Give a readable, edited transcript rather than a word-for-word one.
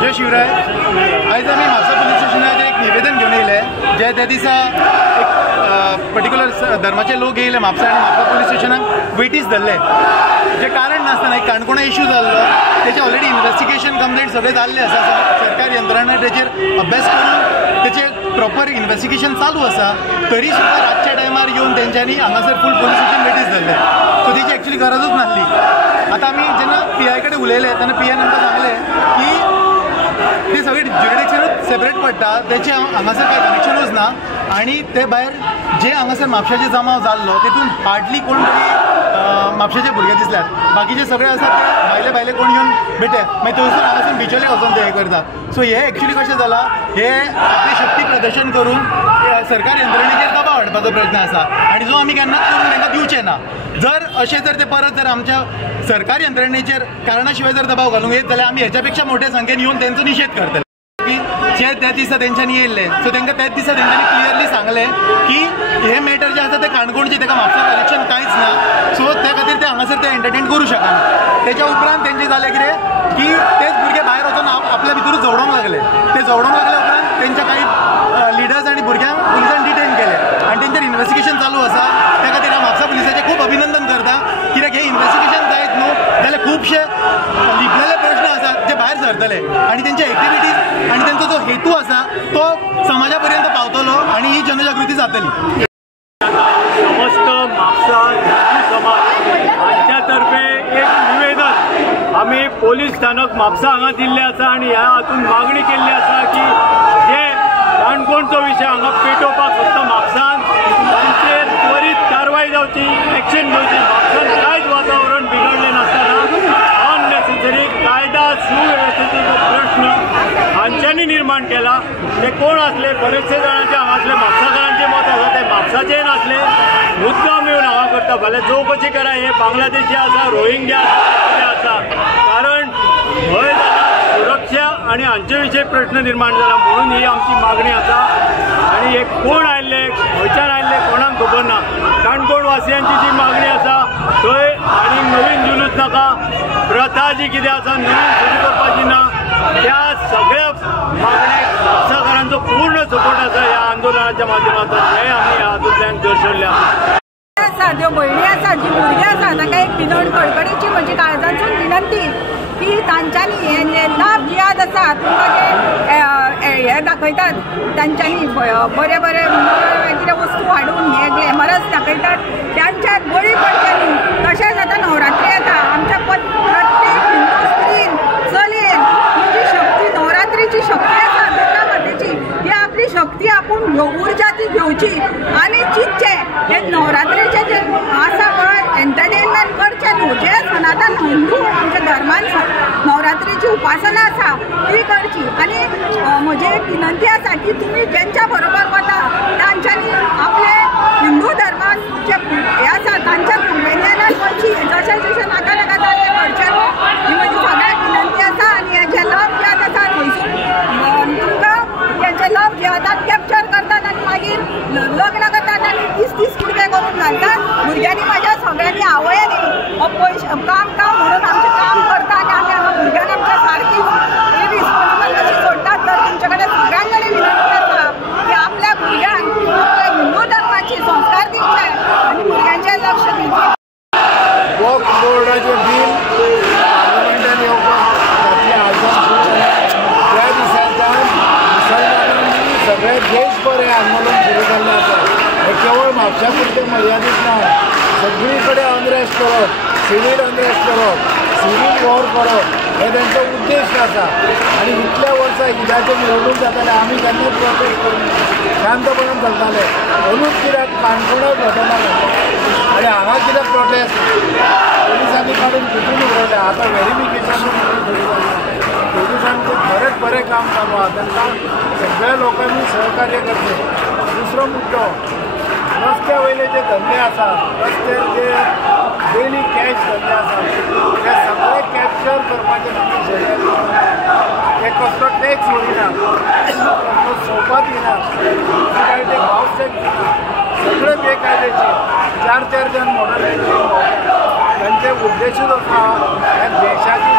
जय शिवराय। आज आम्ही म्हापसा पोलीस स्टेशनात एक निवेदन घेऊन येयले जे त्या दिसा एक पर्टिक्युलर धर्माचे लोक येयले म्हापसा आणि म्हापसा पोलीस स्टेशनाक वेटीस धरले जे कारण नासतना एक काणकोणा इश्यू जाल्लो त्याचे ऑलरेडी इन्व्हेस्टिगेशन कंप्लेंट सगळे जाल्ले आसा। सरकार यंत्रणा त्याचेर अभ्यास करून त्याचे प्रॉपर इन्व्हेस्टिगेशन चालू आसा तरी सुद्धा रातच्या टायमार येवन तेंच्यांनी हांगासर फूल पोलीस स्टेशन वेटीस धरले सो त्याची एक्चुअली गरजूच नासली। आता आम्ही जेन्ना PI कडेन उलयले तेन्ना PI आमकां सांगले की ते सगळे ज्युरिडिक्शनूच सेपरेट पडटा त्याचे हांगासर कांय कनेक्शनूच ना आणि ते भायर जे हांगासर म्हापशाचे जमाव जाल्लो तेतून हार्डली कोण तरी म्हापशाचे भुरगे दिसल्यात बाकीचे सगळे आसात ते भायले भायले कोण येवन भेटे मागीर थंयसून हांगासून बिचोले वचून ते हे करता। सो हे एक्चुअली कशें जाला हे आपली शक्ती प्रदर्शन करून सरकार यंत्रणेचेर दबाव हाडपाचो प्रयत्न आसा आणि जो आमी केन्नाच करून तांकां दिवचे ना। जर अशें जर ते परत जर आमच्या सरकार यंत्रणेचेर कारणा शिवाय जर दबाव घालूंक येत जाल्यार आमी हेच्या पेक्षा मोठ्या संख्येन येवन तेंचो निशेध करतले की जे त्या दिसा तेंच्यांनी येयल्ले सो तांकां त्याच दिसा तेंच्यांनी क्लियरली सांगलें की हे मॅटर जे आसा ते काणकोणचे ताका म्हापसा कनेक्शन कांयच ना सो त्या खातीर ते हांगासर ते एंटरटेन करूं शकना। तेच्या उपरांत तेंचें जालें कितें की तेच भुरगे भायर वचून आपल्या भितरूच झगडोंक लागले ते झगडोंक लागल्या उपरांत तेंच्या काही लिडर्स आनी भुरग्यांक पुलिसांनी डिटेन केले आनी तेंचेर इन्व्हेस्टिगेशन चालू आसा। त्या खातीर हांव म्हापसा पुलिसाचें खूब अभिनंदन करता कित्याक हे इन्व्हेस्टिगेशन जायत न्हू जाल्यार खुबशे लिपलेले प्रश्न आसात जे भायर सरतले आनी तेंचे एक्टिविटीज आनी तेंचो जो हेतू आसा तो समाजा पर्यंत पावतलो आनी ही जनजागृती जातली। समस्त म्हापसा हिंदू समाज हांच्या तर्फे एक निवेदन आमी पोलीस स्थानक म्हापसा हांगा दिल्ले आसा आनी ह्या हातून मागणी केल्ली आसा की जे काणकोणचो विशय हांगा पेटोवपाक फक्त म्हापसान तांचेर त्वरीत कारवाय जावची एक्शन घेवची। म्हापसान कांयच वातावरण बिगडलें नासतना अननेसेसरी कायदा सुवेवस्थेचो प्रश्न हांच्यांनी निर्माण केला। ते कोण आसले बरेचशे जाणांचे हांगासले म्हापसाकारांचे मत आसा ते म्हापसाचे नासले मुद्दाम येवन हांगा करता फाल्यां चवकशी करा हे बांगलादेशी आसा रोहिंग्या आसा कारण भंय जाला सुरक्षा आनी हांचे विशयी प्रश्न निर्माण जाला म्हणून ही आमची मागणी आसा। आनी हे कोण आयिल्ले खंयच्यान आयिल्ले कोणाक खबर ना काणकोण वासियांची जी मागणी आसा थंय आनी नवीन जुलूस नाका प्रथा जी कितें आसा नवीन सुरू करपाची ना त्या सगळ्या मागण्यांक म्हापसाकारांचो पूर्ण सपोर्ट आसा ह्या आंदोलनाच्या माध्यमांतल्यान हे आमी ह्या हातूंतल्यान दर्शवले आसा। ज्यो भयणी आसा जी भुरगीं आसा ताका एक विनवण कळकळीची म्हजी काळजांतसून विनंती की तांच्यांनी हे लाभ जियाद आसा तुमकां जे हे दाखयतात तांच्यांनी बरे बरे कितें वस्तू हाडून हे ग्लॅमरस दाखयतात त्यांच्यात बळी पडचे न्ही। तशेंच आतां नवरात्री येता आमच्या प्रत्येक हिंदू स्त्रीन चलयेन ही जी शक्ती नवरात्रीची शक्ती आसा दुर्गा मातेची ही आपली शक्ती आपूण उर्जा ती घेवची आनी चिंतचे हे नवरात्रीचे जे आसा पळय एंटरटेनमेंट करचे न्हू जे सनातन हिंदू आमच्या धर्मान नवरात्रीची उपासना आसा ती करची। आनी म्हजी एक विनंती आसा की तुमी जेंच्या बरोबर वता तांच्यांनी आपले हिंदू धर्मान जे हे आसा तांच्या कंपेनियनान वचची जशें जशें नाका नाका ते करचे न्हू ही म्हजी सगळ्यांक विनंती आसा। आनी हे जे लव जियाद आसा थंयसून तुमकां तेंचे लव जियादाक कॅप्चर करतात आनी मागीर लग्न करतात आनी 30 कुडके करून घालतात भुरग्यांनी म्हाज्या सगळ्यांनी आवयांनी हो पयशे काम म्हणून आमचें काम करता आनी आमी हांगा भुरग्यांक आमच्या सारकी रिस्पॉन्सिबल कशी सोडटात तर तुमचे कडेन सगळ्यां कडेन विनंती आसा की आपल्या भुरग्यांक आपल्या हिंदू धर्माचे संस्कार दिवचे आनी भुरग्यांचेर लक्ष दिवचें। वक्फ बोर्डाचें बील पार्लमेंटान येवपाक त्या दिसाच्यान मुसलमानांनी सगळे देशभर हे आंदोलन सुरू केल्लें आसा। हे केवळ म्हापशा पुरतें मर्यादीत ना सगळी कडेन अनरेस्ट करप सिवील अनरेस्ट करप सिवील वॉर करप हे तांचो उद्देश आसा। आनी इतल्या वर्सां ईदाचें निवडणूक जातालें आमी केन्नाच प्रोटेस्ट करूं शांतपणान चलताले म्हणून कित्याक काणकोणाक घटना घडटा आनी हांगा कित्याक प्रोटेस्ट पोलिसांनी काडून भितून उडयले आतां व्हेरिफिकेशन पोलिसांचं खरेंच बरें काम चालू आहा तांकां सगळ्या लोकांनी सहकार्य करचें. दुसरो मुद्दो, रस्त्या वयले जे धंदे आसात, रस्त्यार जे डेली कॅश धंदे आसात ते सगळे कॅप्चर करपाचे आमची शर्यत. ते कसलो टॅक्स उडिना, कसलो सोपा दिना, कायदे हावस टॅक्स दिना, सगळे बेकायदेचे 4 जण मोटारसायकलीन भोंवतात. तांचे उद्देशूच आसा ह्या देशाची